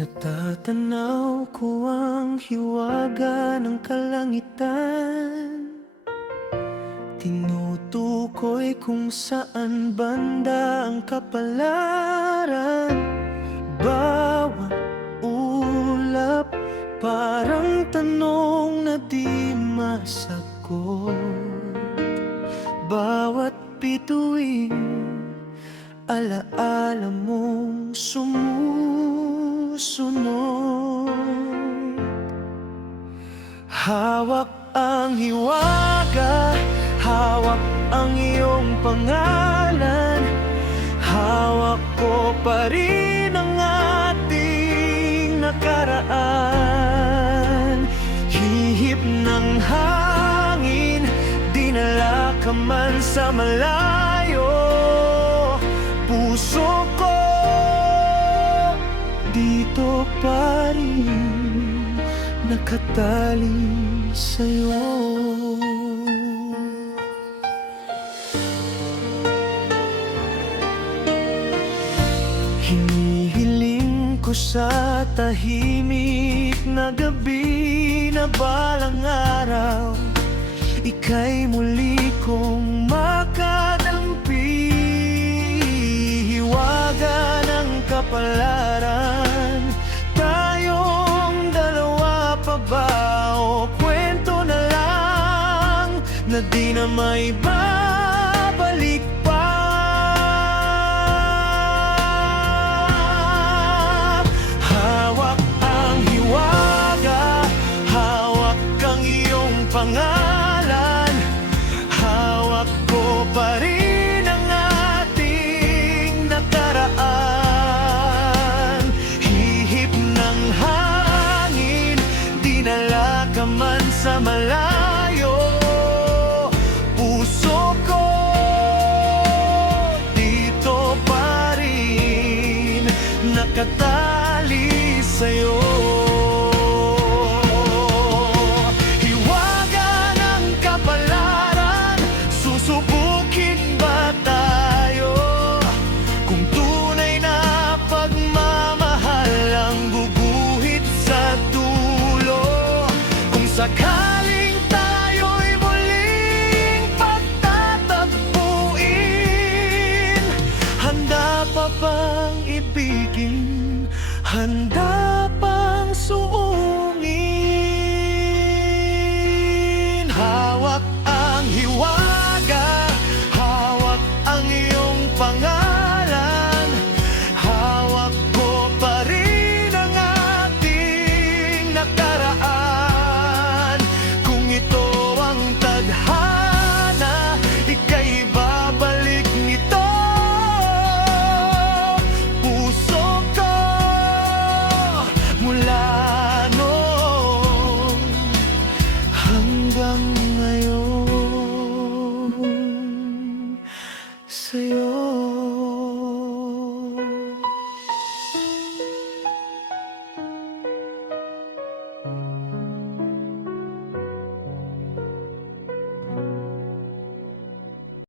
Natatanaw ko ang hiwaga ng kalangitan, tinutukoy kung saan banda ang kapalaran. Bawat ulap parang tanong na di masagot, bawat bituin alaala mong sumusunod. Hawak ang hiwaga, hawak ang iyong pangalan, hawak ko pa rin ang ating nakaraan. Hihip ng hangin, dinala ka man sa malayo, puso ko dito pa rin nakatali sa'yo. Hinihiling ko sa tahimik na gabi na balang araw, ika'y muli kong makadampi. Hiwaga ng kapalaran, tayong dalawa pa ba o kwento na lang na di na may babalik pa? Hawak ang hiwaga, hawak ang iyong pangalan, hawak ko pa rin ang ating nakaraan. Hihip ng hangin, dinala ka man sa malayo, puso ko dito pa rin nakatali sa'yo. Hiwaga ng kapalaran, susubukin ba tayo? Kung tunay na pagmamahal ang guguhit sa dulo, kung sakaling tayo'y muling pagtatagpuin, handa pa bang ibigin? Handa pang suungin? Hawak ang hiwaga, hawak ang iyong pangalan, hawak ko pa rin ang ating nakaraan. Kung ito ang tadhana, ika'y babalik nito. Puso ko mula noon hanggang ngayon sa'yo.